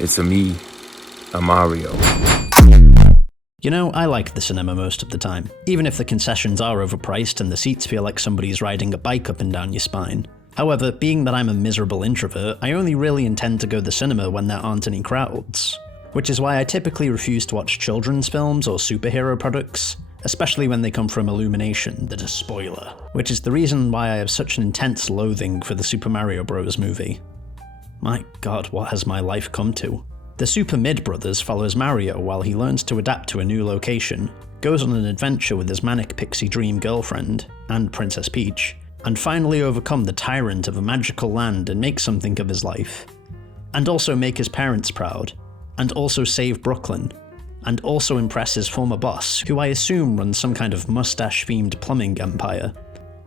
It's a me, a Mario. You know, I like the cinema most of the time, even if the concessions are overpriced and the seats feel like somebody's riding a bike up and down your spine. However, being that I'm a miserable introvert, I only really intend to go to the cinema when there aren't any crowds. Which is why I typically refuse to watch children's films or superhero products, especially when they come from Illumination, the Despoiler, which is the reason why I have such an intense loathing for the Super Mario Bros. Movie. My god, what has my life come to? The Super Mid Brothers follows Mario while he learns to adapt to a new location, goes on an adventure with his manic pixie dream girlfriend, and Princess Peach, and finally overcome the tyrant of a magical land and make something of his life. And also make his parents proud, and also save Brooklyn, and also impress his former boss, who I assume runs some kind of mustache-themed plumbing empire.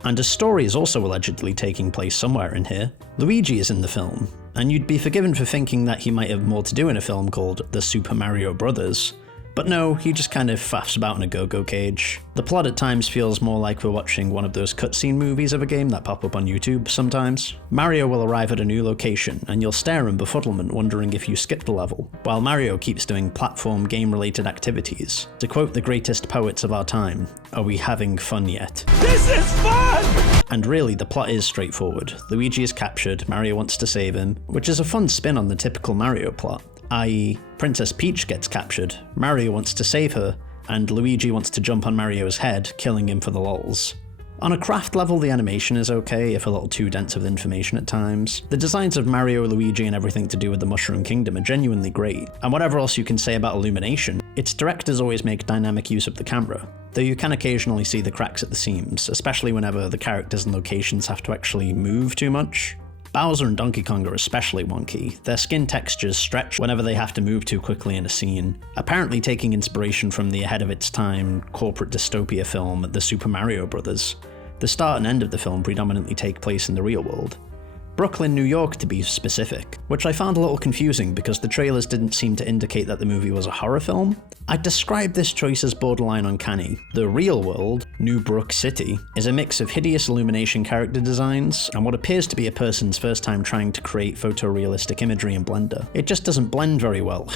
And a story is also allegedly taking place somewhere in here. Luigi is in the film, and you'd be forgiven for thinking that he might have more to do in a film called The Super Mario Brothers. But no, he just kind of faffs about in a go-go cage. The plot at times feels more like we're watching one of those cutscene movies of a game that pop up on YouTube sometimes. Mario will arrive at a new location, and you'll stare in befuddlement wondering if you skipped a level, while Mario keeps doing platform game-related activities. To quote the greatest poets of our time, "Are we having fun yet?" This is fun! And really, the plot is straightforward. Luigi is captured, Mario wants to save him, which is a fun spin on the typical Mario plot. I.e., Princess Peach gets captured, Mario wants to save her, and Luigi wants to jump on Mario's head, killing him for the lols. On a craft level, the animation is okay, if a little too dense with information at times. The designs of Mario, Luigi, and everything to do with the Mushroom Kingdom are genuinely great, and whatever else you can say about Illumination, its directors always make dynamic use of the camera, though you can occasionally see the cracks at the seams, especially whenever the characters and locations have to actually move too much. Bowser and Donkey Kong are especially wonky. Their skin textures stretch whenever they have to move too quickly in a scene, apparently taking inspiration from the ahead-of-its-time corporate dystopia film The Super Mario Bros. The start and end of the film predominantly take place in the real world. Brooklyn, New York to be specific, which I found a little confusing because the trailers didn't seem to indicate that the movie was a horror film. I'd describe this choice as borderline uncanny. The real world, New Brook City, is a mix of hideous Illumination character designs and what appears to be a person's first time trying to create photorealistic imagery in Blender. It just doesn't blend very well.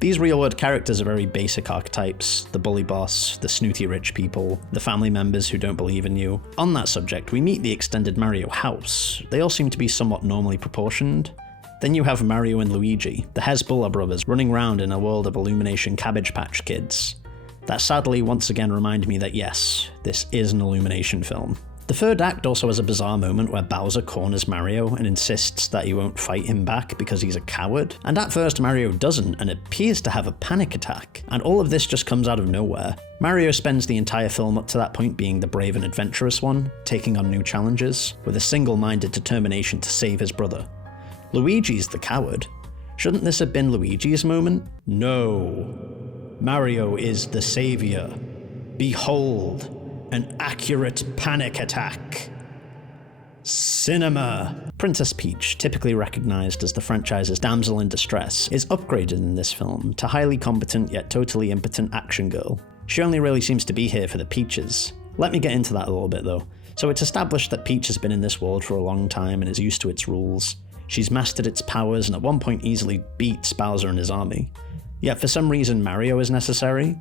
These real-world characters are very basic archetypes: the bully boss, the snooty rich people, the family members who don't believe in you. On that subject, we meet the extended Mario house. They all seem to be somewhat normally proportioned. Then you have Mario and Luigi, the Hezbollah brothers, running around in a world of Illumination Cabbage Patch Kids. That sadly once again remind me that yes, this is an Illumination film. The third act also has a bizarre moment where Bowser corners Mario and insists that he won't fight him back because he's a coward. And at first Mario doesn't and appears to have a panic attack. And all of this just comes out of nowhere. Mario spends the entire film up to that point being the brave and adventurous one, taking on new challenges, with a single-minded determination to save his brother. Luigi's the coward. Shouldn't this have been Luigi's moment? No. Mario is the savior. Behold, an accurate panic attack. Cinema. Princess Peach, typically recognized as the franchise's damsel in distress, is upgraded in this film to highly competent yet totally impotent action girl. She only really seems to be here for the peaches. Let me get into that a little bit though. So it's established that Peach has been in this world for a long time and is used to its rules. She's mastered its powers and at one point easily beats Bowser and his army. Yet for some reason Mario is necessary?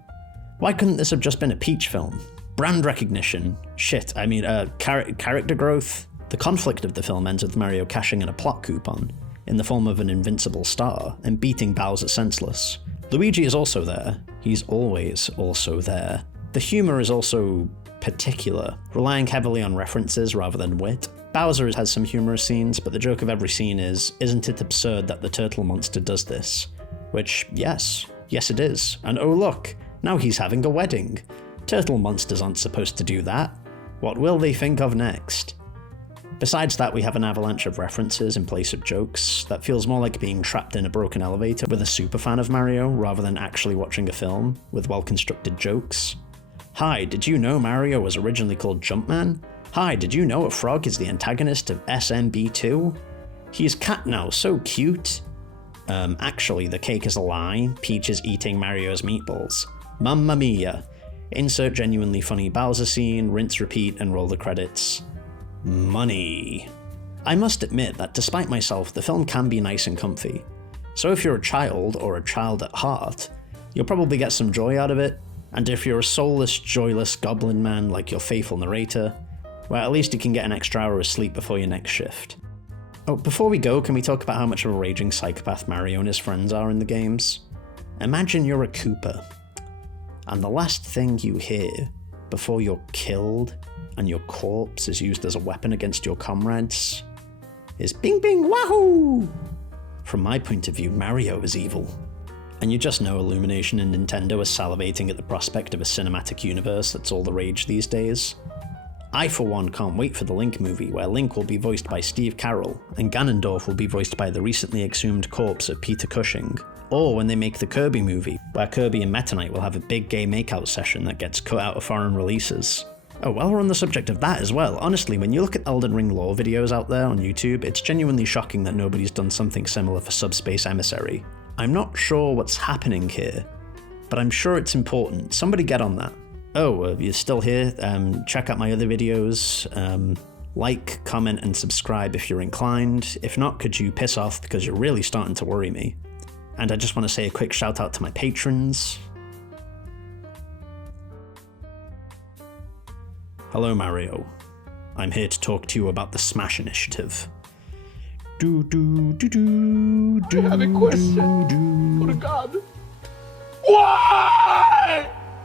Why couldn't this have just been a Peach film? Brand recognition. Character growth. The conflict of the film ends with Mario cashing in a plot coupon, in the form of an invincible star, and beating Bowser senseless. Luigi is also there. He's always also there. The humor is also particular, relying heavily on references rather than wit. Bowser has some humorous scenes, but the joke of every scene is, isn't it absurd that the turtle monster does this? Which, yes it is. And oh look, now he's having a wedding. Turtle monsters aren't supposed to do that. What will they think of next? Besides that, we have an avalanche of references in place of jokes that feels more like being trapped in a broken elevator with a superfan of Mario rather than actually watching a film with well-constructed jokes. Hi, did you know Mario was originally called Jumpman? Hi, did you know a frog is the antagonist of SMB2? He's cat now, so cute. Actually, the cake is a lie. Peach is eating Mario's meatballs. Mamma mia. Insert genuinely funny Bowser scene, rinse repeat, and roll the credits. Money. I must admit that despite myself, the film can be nice and comfy. So if you're a child, or a child at heart, you'll probably get some joy out of it, and if you're a soulless, joyless goblin man like your faithful narrator, well, at least you can get an extra hour of sleep before your next shift. Oh, before we go, can we talk about how much of a raging psychopath Mario and his friends are in the games? Imagine you're a Koopa, and the last thing you hear before you're killed and your corpse is used as a weapon against your comrades is bing bing wahoo! From my point of view, Mario is evil. And you just know Illumination and Nintendo are salivating at the prospect of a cinematic universe that's all the rage these days. I, for one, can't wait for the Link movie, where Link will be voiced by Steve Carell, and Ganondorf will be voiced by the recently exhumed corpse of Peter Cushing. Or when they make the Kirby movie, where Kirby and Meta Knight will have a big gay makeout session that gets cut out of foreign releases. Oh, while we're on the subject of that as well, honestly, when you look at Elden Ring lore videos out there on YouTube, it's genuinely shocking that nobody's done something similar for Subspace Emissary. I'm not sure what's happening here, but I'm sure it's important. Somebody get on that. Oh, you're still here? Check out my other videos. Like, comment, and subscribe if you're inclined. If not, could you piss off because you're really starting to worry me. And I just want to say a quick shout out to my patrons. Hello, Mario. I'm here to talk to you about the Smash Initiative. I have a question for God. Why?